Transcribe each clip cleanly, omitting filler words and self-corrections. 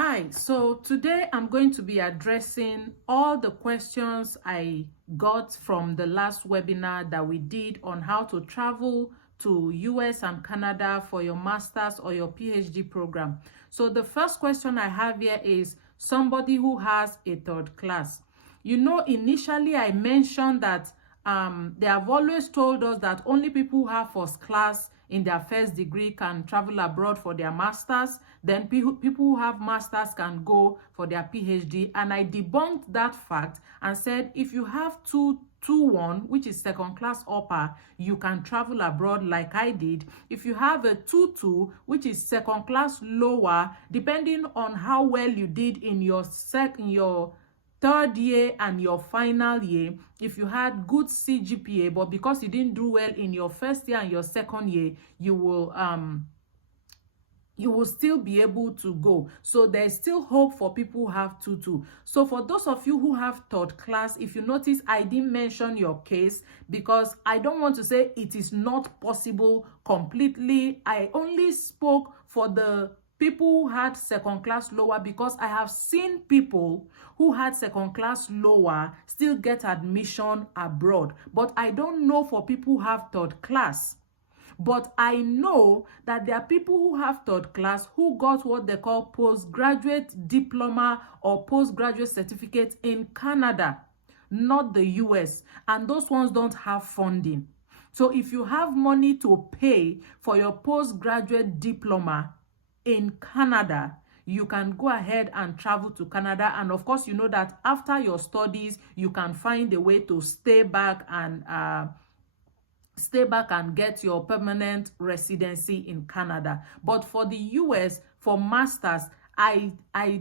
Hi, so today I'm going to be addressing all the questions I got from the last webinar that we did on how to travel to US and Canada for your master's or your PhD program. So the first question I have here is somebody who has a third class. You know, initially I mentioned that they have always told us that only people who have first class in their first degree can travel abroad for their masters. Then people who have masters can go for their PhD. And I debunked that fact and said if you have 221, which is second class upper, you can travel abroad like I did. If you have a 22, which is second class lower, depending on how well you did in your third year and your final year, if you had good CGPA, but because you didn't do well in your first year and your second year, you will still be able to go. So there's still hope for people who have 2-2. So for those of you who have third class, if you notice, I didn't mention your case because I don't want to say it is not possible completely. I only spoke for the people who had second class lower because I have seen people who had second class lower still get admission abroad. But I don't know for people who have third class. But I know that there are people who have third class who got what they call postgraduate diploma or postgraduate certificate in Canada, not the US. And those ones don't have funding. So if you have money to pay for your postgraduate diploma in Canada, you can go ahead and travel to Canada. And of course, you know that after your studies, you can find a way to stay back and get your permanent residency in Canada. But for the US, for masters, I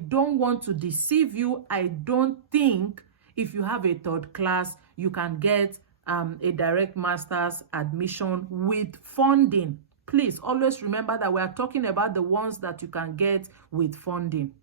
don't want to deceive you. I don't think if you have a third class, you can get a direct master's admission with funding. Please always remember that we are talking about the ones that you can get with funding.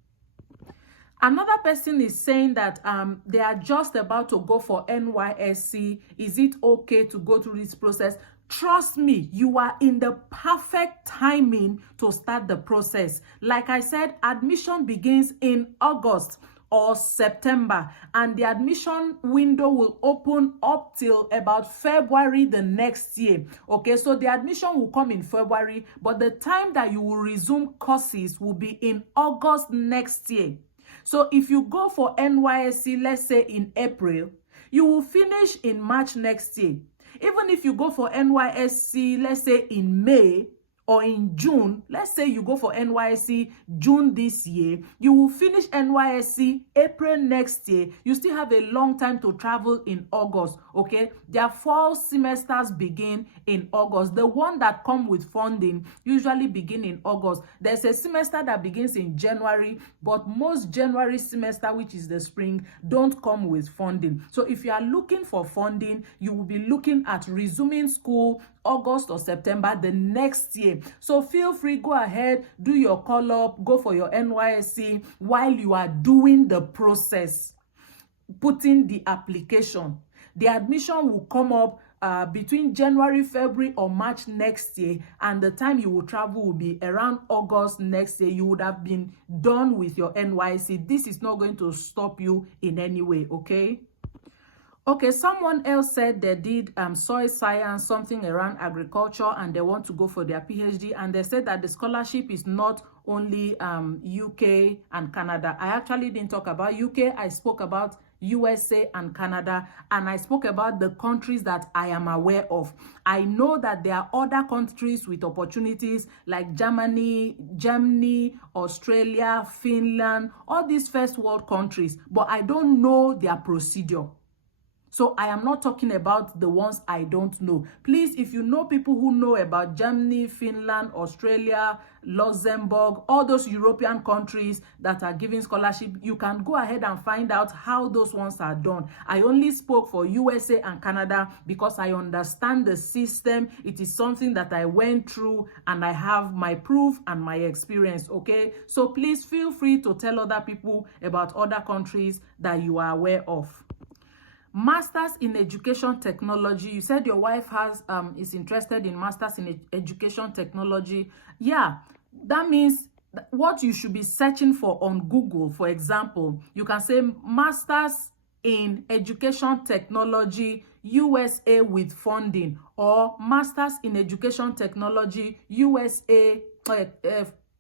Another person is saying that they are just about to go for NYSC. Is it okay to go through this process? Trust me, you are in the perfect timing to start the process. Like I said, admission begins in August or September, and the admission window will open up till about February the next year. Okay, so the admission will come in February, but the time that you will resume courses will be in August next year. So if you go for NYSC, let's say in April, you will finish in March next year. Even if you go for NYSC, let's say in May or in June, let's say you go for NYSC June this year, you will finish NYSC April next year. You still have a long time to travel in August, okay? Their fall semesters begin in August. The one that come with funding usually begin in August. There's a semester that begins in January, but most January semester, which is the spring, don't come with funding. So if you are looking for funding, you will be looking at resuming school August or September the next year. So feel free, go ahead, do your call up, go for your NYSC while you are doing the process, putting the application. The admission will come up between January, February, or March next year, and the time you will travel will be around August next year. You would have been done with your NYSC. This is not going to stop you in any way, okay? Okay, someone else said they did soil science, something around agriculture, and they want to go for their PhD, and they said that the scholarship is not only UK and Canada. I actually didn't talk about UK. I spoke about USA and Canada, and I spoke about the countries that I am aware of. I know that there are other countries with opportunities like Germany, Australia, Finland, all these first world countries, but I don't know their procedure. So I am not talking about the ones I don't know. Please, if you know people who know about Germany, Finland, Australia, Luxembourg, all those European countries that are giving scholarship, you can go ahead and find out how those ones are done. I only spoke for USA and Canada because I understand the system. It is something that I went through and I have my proof and my experience, okay? So please feel free to tell other people about other countries that you are aware of. Masters in Education Technology. You said your wife is interested in Masters in Education Technology. Yeah, that means what you should be searching for on Google, for example, you can say Masters in Education Technology USA with funding, or Masters in Education Technology USA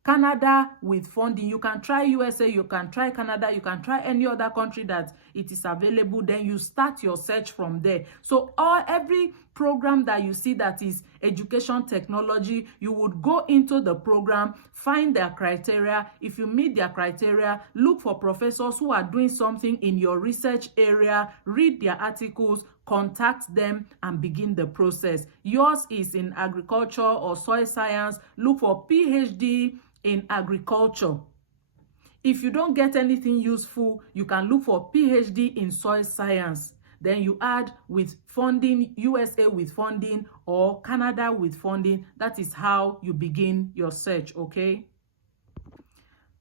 Canada with funding. You can try USA, you can try Canada, you can try any other country that it is available. Then you start your search from there. So every program that you see that is education technology, you would go into the program, find their criteria. If you meet their criteria, look for professors who are doing something in your research area, read their articles, contact them, and begin the process. Yours is in agriculture or soil science, look for PhD in agriculture. If you don't get anything useful, you can look for PhD in soil science. Then you add with funding, USA with funding or Canada with funding. That is how you begin your search, okay?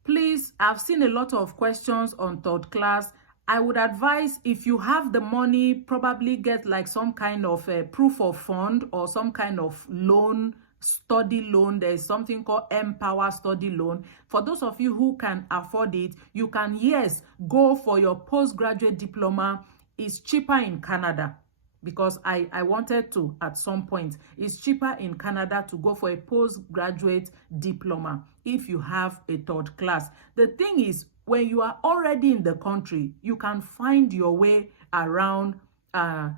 Please, I've seen a lot of questions on third class. I would advise, if you have the money, probably get like some kind of a proof of fund or some kind of loan, study loan. There is something called Empower Study Loan. For those of you who can afford it, you can, yes, go for your postgraduate diploma. It's cheaper in Canada, because I wanted to at some point. It's cheaper in Canada to go for a postgraduate diploma if you have a third class. The thing is, when you are already in the country, you can find your way around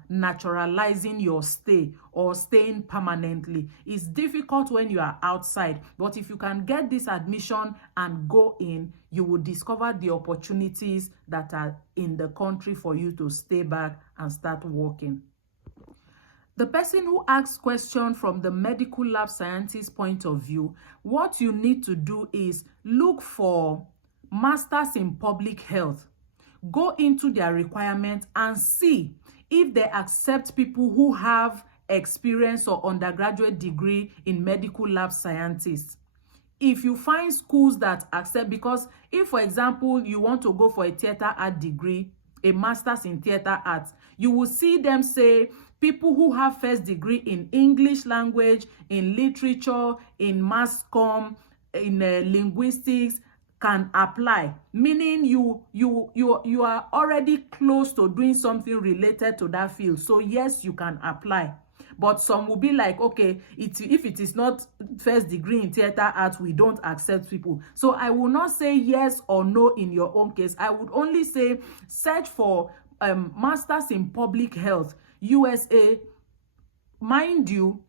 naturalizing your stay or staying permanently. It's difficult when you are outside, but if you can get this admission and go in, you will discover the opportunities that are in the country for you to stay back and start working. The person who asks question from the medical lab scientist point of view, what you need to do is look for Masters in Public Health. Go into their requirements and see if they accept people who have experience or undergraduate degree in medical lab scientists. If you find schools that accept, because if, for example, you want to go for a theater art degree, a master's in theater arts, you will see them say people who have first degree in English language, in literature, in mass comm, in linguistics, can apply, meaning you are already close to doing something related to that field. So yes, you can apply. But some will be like, okay, if it is not first degree in theater arts, we don't accept people. So I will not say yes or no in your own case. I would only say search for Masters in Public Health USA. Mind you,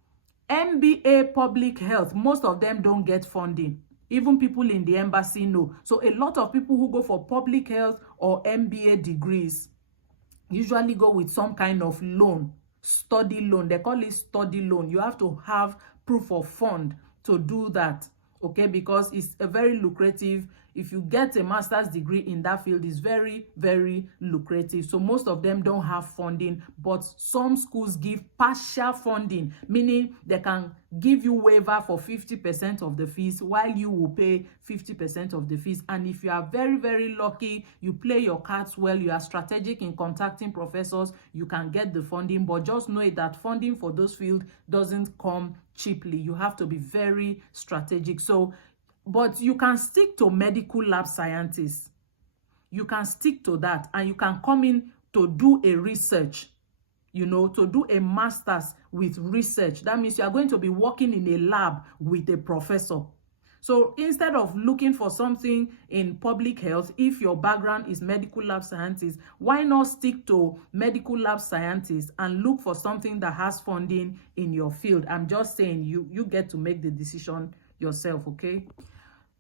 MBA Public Health, most of them don't get funding. Even people in the embassy know. So a lot of people who go for public health or MBA degrees usually go with some kind of loan, study loan. They call it study loan. You have to have proof of fund to do that, okay? Because it's a very lucrative. If you get a master's degree in that field, it's very, very lucrative. So most of them don't have funding, but some schools give partial funding, meaning they can give you waiver for 50% of the fees while you will pay 50% of the fees. And if you are very, very lucky, you play your cards well, you are strategic in contacting professors, you can get the funding. But just know that funding for those fields doesn't come cheaply. You have to be very strategic. So but you can stick to medical lab scientists. You can stick to that, and you can come in to do a research, to do a master's with research. That means you are going to be working in a lab with a professor. So instead of looking for something in public health, if your background is medical lab scientist, why not stick to medical lab scientists and look for something that has funding in your field? I'm just saying you get to make the decision yourself, okay?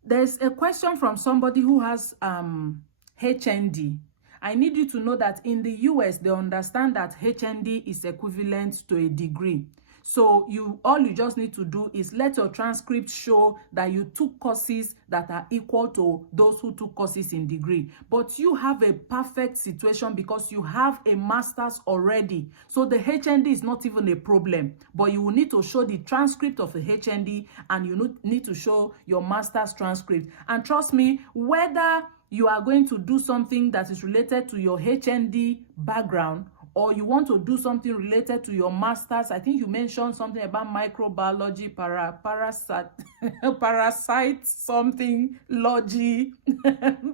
There's a question from somebody who has HND. I need you to know that in the US, they understand that HND is equivalent to a degree. So all you just need to do is let your transcript show that you took courses that are equal to those who took courses in degree. But you have a perfect situation because you have a master's already. So the HND is not even a problem, but you will need to show the transcript of the HND, and you need to show your master's transcript. And trust me, whether you are going to do something that is related to your HND background or you want to do something related to your master's. I think you mentioned something about microbiology, parasite, parasite something, logy.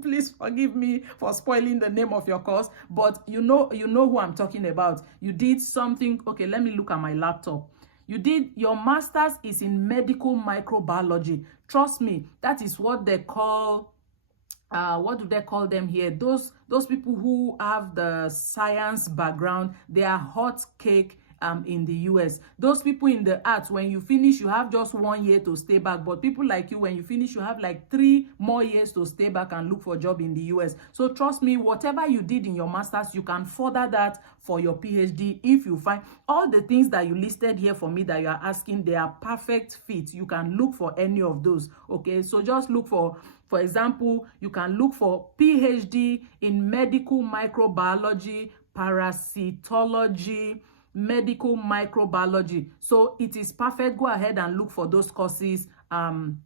Please forgive me for spoiling the name of your course, but you know who I'm talking about. You did something. Okay, let me look at my laptop. You did, your master's is in medical microbiology. Trust me, that is what they call, what do they call them here? Those people who have the science background, they are hot cake in the US. Those people in the arts, when you finish, you have just 1 year to stay back. But people like you, when you finish, you have like 3 more years to stay back and look for a job in the US. So trust me, whatever you did in your master's, you can further that for your PhD if you find all the things that you listed here for me that you are asking, they are perfect fit. You can look for any of those. Okay, so just look for example, you can look for PhD in medical microbiology, parasitology, medical microbiology. So it is perfect. Go ahead and look for those courses.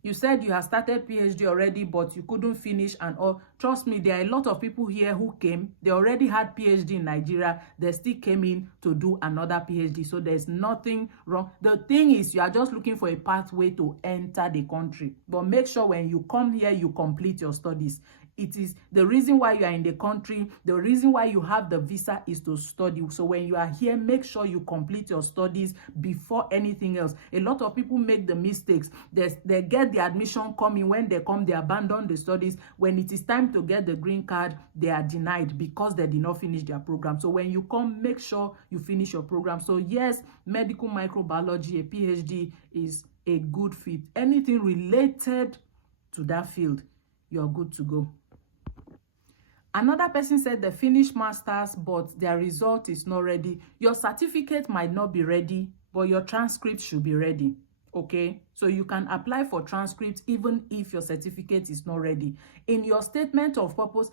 You said you have started PhD already, but you couldn't finish and all. Trust me, there are a lot of people here who came, they already had PhD in Nigeria, they still came in to do another PhD. So there's nothing wrong. The thing is, you are just looking for a pathway to enter the country, but make sure when you come here, you complete your studies. It is the reason why you are in the country. The reason why you have the visa is to study. So when you are here, make sure you complete your studies before anything else. A lot of people make the mistakes. They get the admission coming. When they come, they abandon the studies. When it is time to get the green card, they are denied because they did not finish their program. So when you come, make sure you finish your program. So yes, medical microbiology, a PhD is a good fit. Anything related to that field, you're good to go. Another person said they finished masters, but their result is not ready. Your certificate might not be ready, but your transcript should be ready. Okay, so you can apply for transcripts even if your certificate is not ready. In your statement of purpose,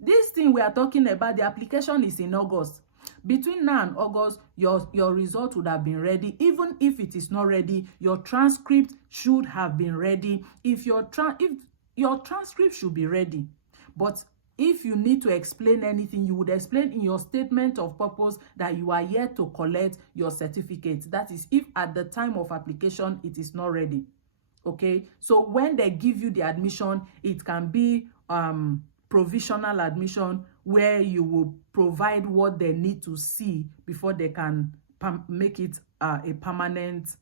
this thing we are talking about, the application is in August. Between now and August, your result would have been ready. Even if it is not ready, your transcript should have been ready. If your transcript should be ready, but if you need to explain anything, you would explain in your statement of purpose that you are yet to collect your certificate. That is, if at the time of application, it is not ready. Okay, so when they give you the admission, it can be provisional admission, where you will provide what they need to see before they can make it a permanent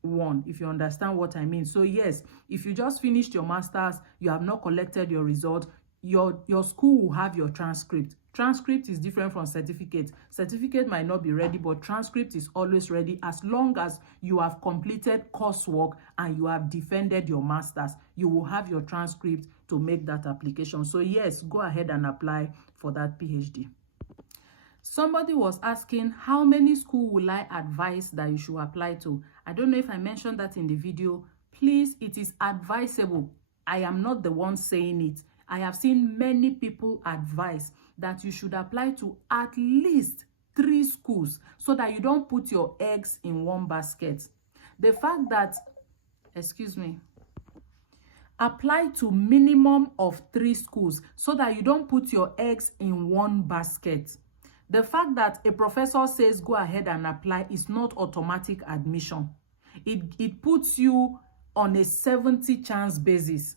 one, if you understand what I mean. So yes, if you just finished your master's, you have not collected your result, your school will have your transcript. Transcript is different from certificate. Certificate might not be ready, but transcript is always ready as long as you have completed coursework and you have defended your master's. You will have your transcript to make that application. So yes, go ahead and apply for that PhD. Somebody was asking, how many schools will I advise that you should apply to? I don't know if I mentioned that in the video. Please, it is advisable. I am not the one saying it. I have seen many people advise that you should apply to at least 3 schools so that you don't put your eggs in one basket. The fact that, apply to minimum of 3 schools so that you don't put your eggs in one basket. The fact that a professor says go ahead and apply is not automatic admission. It puts you on a 70 chance basis.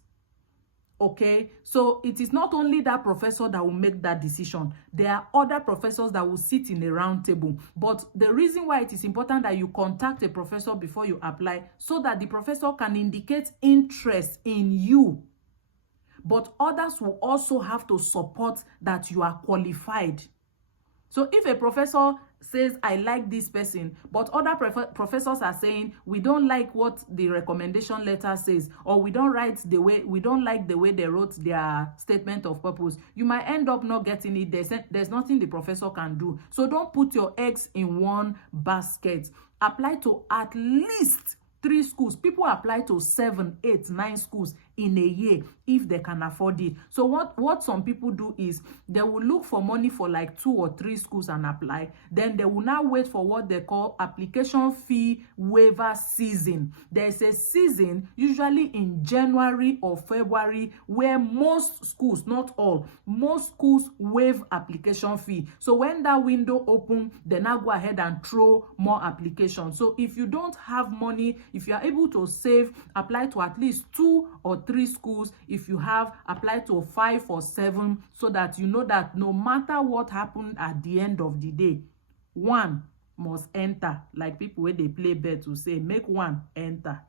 Okay, so it is not only that professor that will make that decision. There are other professors that will sit in a round table. But the reason why it is important that you contact a professor before you apply, so that the professor can indicate interest in you. But others will also have to support that you are qualified. So if a professor says, I like this person, but other professors are saying, we don't like what the recommendation letter says, or we don't like the way they wrote their statement of purpose, you might end up not getting it. There's nothing the professor can do. So don't put your eggs in one basket. Apply to at least 3 schools. People apply to 7, 8, 9 schools in a year if they can afford it. So what some people do is they will look for money for like 2 or 3 schools and apply. Then they will now wait for what they call application fee waiver season. There's a season usually in January or February where most schools, not all, most schools waive application fee. So when that window open, they now go ahead and throw more applications. So if you don't have money, if you are able to save, apply to at least 2 or 3 schools. If you have, apply to 5 or 7, so that you know that no matter what happened at the end of the day, one must enter. Like people where they play bet to say, make one enter.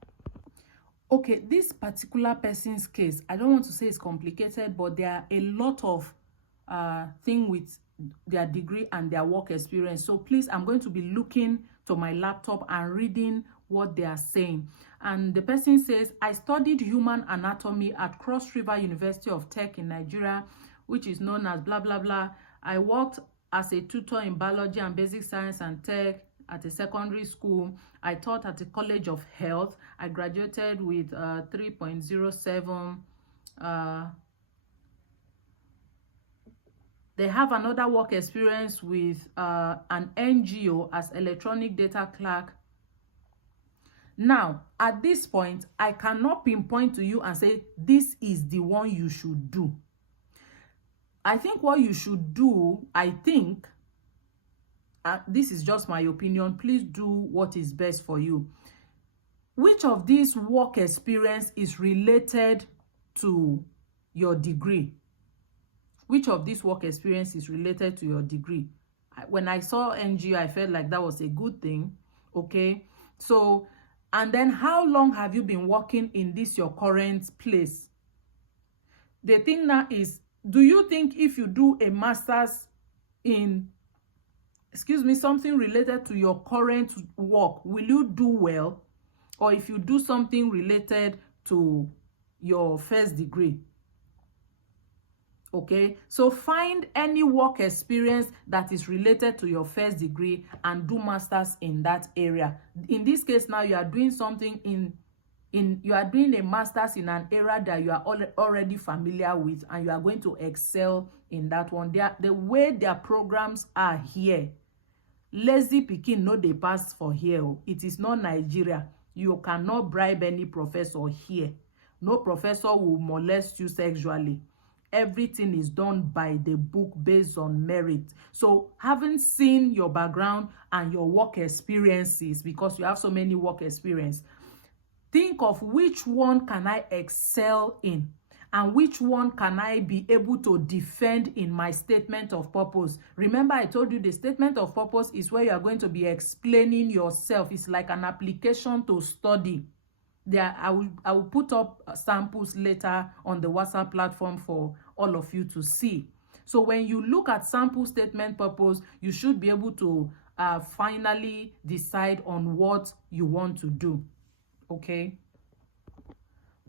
Okay, this particular person's case, I don't want to say it's complicated, but there are a lot of thing with their degree and their work experience. So please, I'm going to be looking to my laptop and reading what they are saying. And the person says, I studied human anatomy at Cross River University of Tech in Nigeria, which is known as blah blah blah. I worked as a tutor in biology and basic science and tech at a secondary school. I taught at the College of Health. I graduated with 3.07. They have another work experience with an NGO as electronic data clerk. Now, at this point, I cannot pinpoint to you and say, this is the one you should do. I think what you should do, this is just my opinion, please do what is best for you. Which of these work experience is related to your degree? Which of this work experience is related to your degree? When I saw NGO, I felt like that was a good thing. Okay, so, and then how long have you been working in this your current place? The thing now is, do you think if you do a master's in, something related to your current work, will you do well? Or if you do something related to your first degree? Okay, so find any work experience that is related to your first degree and do masters in that area. In this case now, you are doing something you are doing a master's in an area that you are already familiar with, and you are going to excel in that one. The way their programs are here, lazy pikin no dey pass for here. It is not Nigeria. You cannot bribe any professor here. No professor will molest you sexually. Everything is done by the book based on merit. So having seen your background and your work experiences, because you have so many work experience, think of which one can I excel in and which one can I be able to defend in my statement of purpose. Remember, I told you the statement of purpose is where you are going to be explaining yourself. It's like an application to study. There, I will put up samples later on the WhatsApp platform for all of you to see. So when you look at sample statement purpose, you should be able to finally decide on what you want to do. Okay.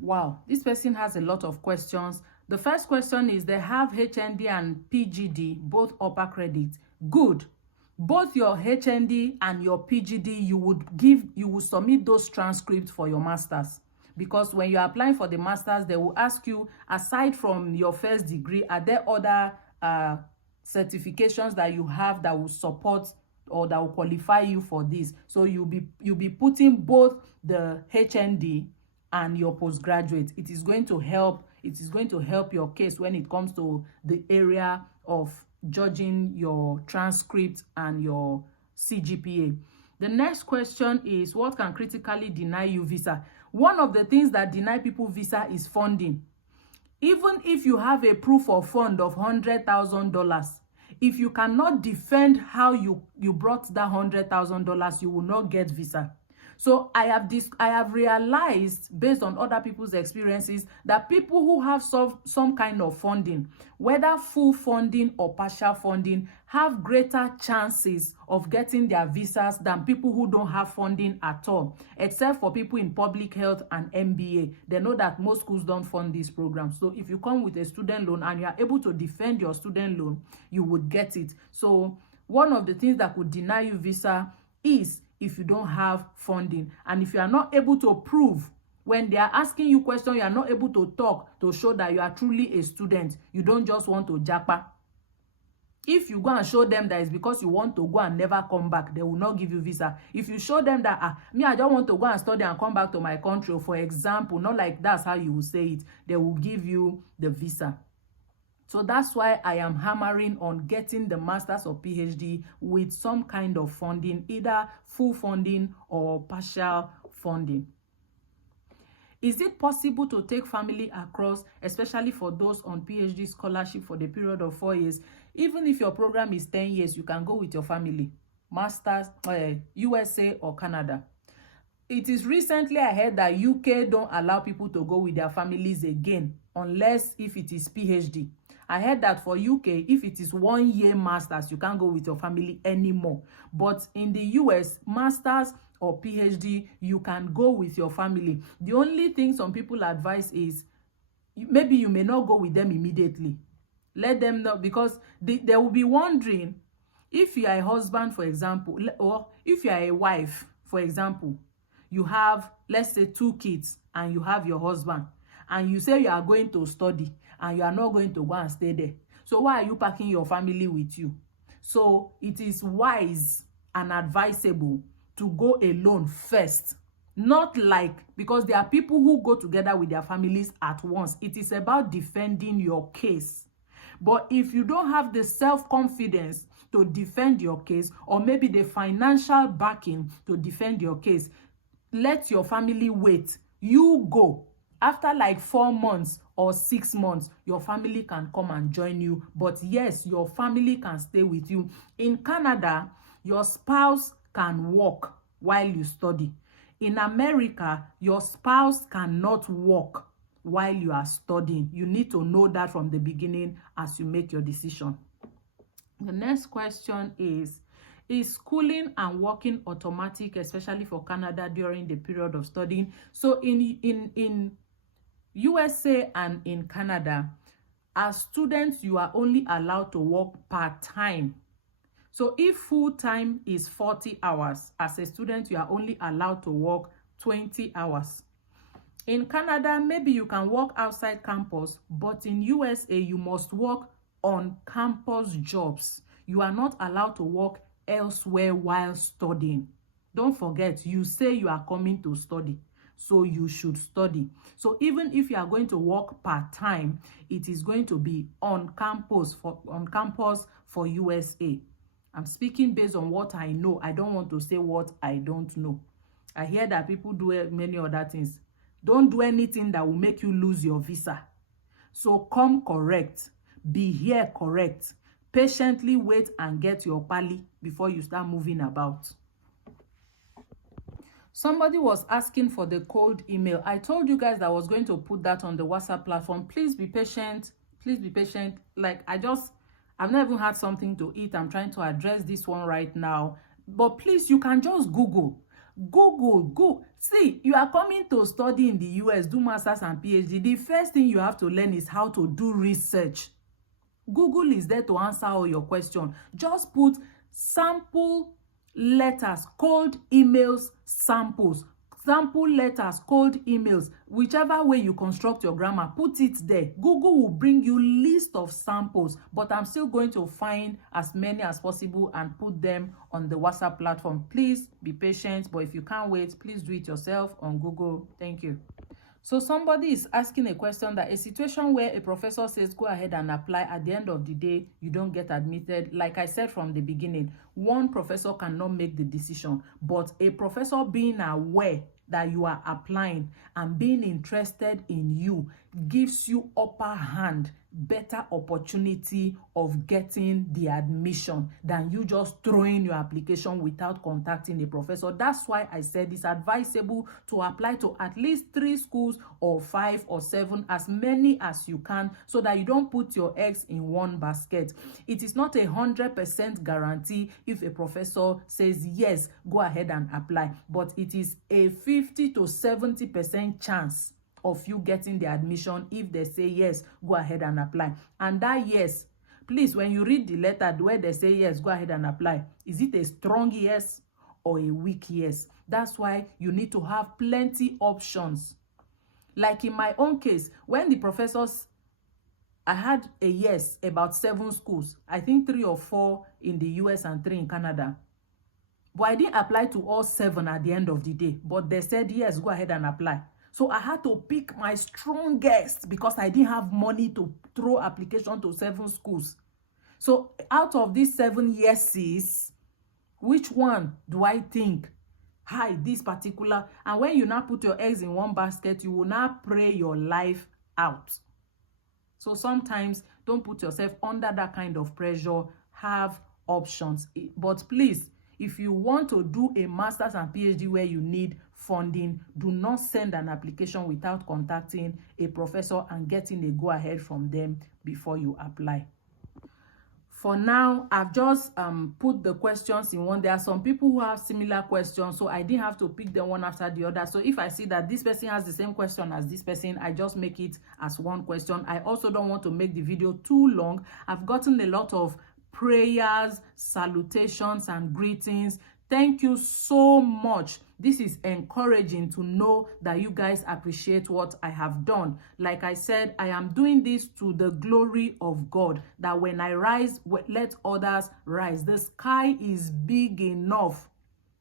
Wow, this person has a lot of questions. The first question is, they have HND and PGD, both upper credit. Good. Both your HND and your PGD, you would submit those transcripts for your masters, because when you're applying for the masters, they will ask you, aside from your first degree, are there other certifications that you have that will support or that will qualify you for this? So you'll be putting both the HND and your postgraduate. It is going to help your case when it comes to the area of judging your transcript and your CGPA. The next question is, what can critically deny you visa? One of the things that deny people visa is funding. Even if you have a proof of fund of $100,000, if you cannot defend how you brought that $100,000, you will not get visa. So I have realized, based on other people's experiences, that people who have some kind of funding, whether full funding or partial funding, have greater chances of getting their visas than people who don't have funding at all, except for people in public health and MBA. They know that most schools don't fund these programs. So if you come with a student loan and you are able to defend your student loan, you would get it. So one of the things that could deny you visa is if you don't have funding, and if you are not able to prove When they are asking you questions, you are not able to talk to show that you are truly a student. You don't just want to japa. If you go and show them that it's because you want to go and never come back, they will not give you visa. If you show them that, I don't want to go and study and come back to my country, for example, not like that's how you will say it, they will give you the visa. So that's why I am hammering on getting the master's or PhD with some kind of funding, either full funding or partial funding. Is it possible to take family across, especially for those on PhD scholarship for the period of 4 years? Even if your program is 10 years, you can go with your family, masters, USA or Canada. It is recently I heard that UK don't allow people to go with their families again, unless if it is PhD. I heard that for UK, if it is 1 year masters, you can't go with your family anymore. But in the US, masters or PhD, you can go with your family. The only thing some people advise is maybe you may not go with them immediately. Let them know, because they will be wondering, if you are a husband, for example, or if you are a wife, for example, you have, let's say, 2 kids and you have your husband, and you say you are going to study and you are not going to go and stay there. So why are you packing your family with you? So it is wise and advisable to go alone first. Not like, because there are people who go together with their families at once. It is about defending your case. But if you don't have the self-confidence to defend your case, or maybe the financial backing to defend your case, let your family wait. You go. After like 4 months or 6 months, your family can come and join you. But yes, your family can stay with you. In Canada, your spouse can work while you study. In America, your spouse cannot work while you are studying. You need to know that from the beginning as you make your decision. The next question is schooling and working automatic, especially for Canada during the period of studying? So in USA and in Canada, as students, you are only allowed to work part-time. So if full-time is 40 hours, as a student, you are only allowed to work 20 hours. In Canada, maybe you can work outside campus, but in USA, you must work on campus jobs. You are not allowed to work elsewhere while studying. Don't forget, you say you are coming to study, so you should study. So even if you are going to work part-time, it is going to be on campus for USA. I'm speaking based on what I know. I don't want to say what I don't know. I hear that people do many other things. Don't do anything that will make you lose your visa. So come correct. Be here correct. Patiently wait and get your pali before you start moving about. Somebody was asking for the cold email. I told you guys that I was going to put that on the WhatsApp platform. Please be patient. Please be patient. Like, I've not even had something to eat. I'm trying to address this one right now. But please, you can just Google. Go. See, you are coming to study in the US, do masters and PhD. The first thing you have to learn is how to do research. Google is there to answer all your questions. Just put sample letters, cold emails, samples. Sample letters, cold emails, whichever way you construct your grammar, put it there. Google will bring you list of samples, but I'm still going to find as many as possible and put them on the WhatsApp platform. Please be patient, but if you can't wait, please do it yourself on Google. Thank you. So somebody is asking a question that a situation where a professor says go ahead and apply, at the end of the day, you don't get admitted. Like I said from the beginning, one professor cannot make the decision, but a professor being aware that you are applying and being interested in you gives you upper hand, better opportunity of getting the admission than you just throwing your application without contacting a professor. That's why I said it's advisable to apply to at least 3 schools or 5 or 7, as many as you can, so that you don't put your eggs in one basket. It is not 100% guarantee if a professor says yes, go ahead and apply, but it is a 50 to 70% chance of you getting the admission if they say yes, go ahead and apply. And that yes, please, when you read the letter where they say yes, go ahead and apply, is it a strong yes or a weak yes? That's why you need to have plenty options Like in my own case, when the professors, I had a yes about 7 schools. I think 3 or 4 in the US and 3 in Canada. But I didn't apply to all 7 at the end of the day. But they said, yes, go ahead and apply. So I had to pick my strongest because I didn't have money to throw application to 7 schools. So out of these 7 yeses, which one do I think, hi, this particular? And when you now put your eggs in one basket, you will now pray your life out. So sometimes don't put yourself under that kind of pressure. Have options. But please, if you want to do a master's and PhD where you need funding, do not send an application without contacting a professor and getting a go-ahead from them before you apply. For now, I've just put the questions in one. There are some people who have similar questions, so I didn't have to pick them one after the other. So if I see that this person has the same question as this person, I just make it as one question. I also don't want to make the video too long. I've gotten a lot of prayers, salutations, and greetings. Thank you so much. This is encouraging to know that you guys appreciate what I have done. Like I said, I am doing this to the glory of God, that when I rise, let others rise. The sky is big enough.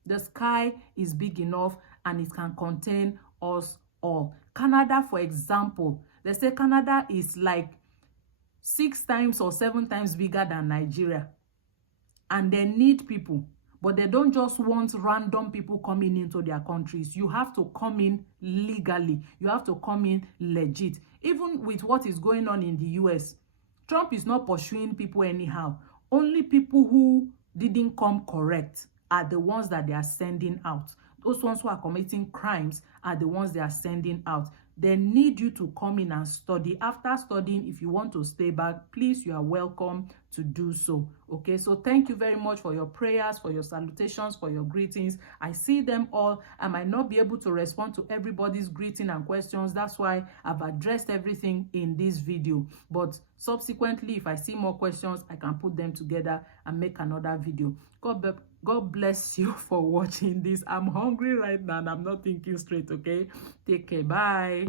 The sky is big enough and it can contain us all. Canada, for example, they say Canada is like 6 times or 7 times bigger than Nigeria. And they need people. But they don't just want random people coming into their countries. You have to come in legally. You have to come in legit. Even with what is going on in the US, Trump is not pursuing people anyhow. Only people who didn't come correct are the ones that they are sending out. Those ones who are committing crimes are the ones they are sending out. They need you to come in and study. After studying, if you want to stay back, please, you are welcome to do so. Okay, so thank you very much for your prayers, for your salutations, for your greetings. I see them all. I might not be able to respond to everybody's greeting and questions. That's why I've addressed everything in this video. But subsequently, if I see more questions, I can put them together and make another video. God bless you for watching this. I'm hungry right now and I'm not thinking straight, okay? Take care. Bye.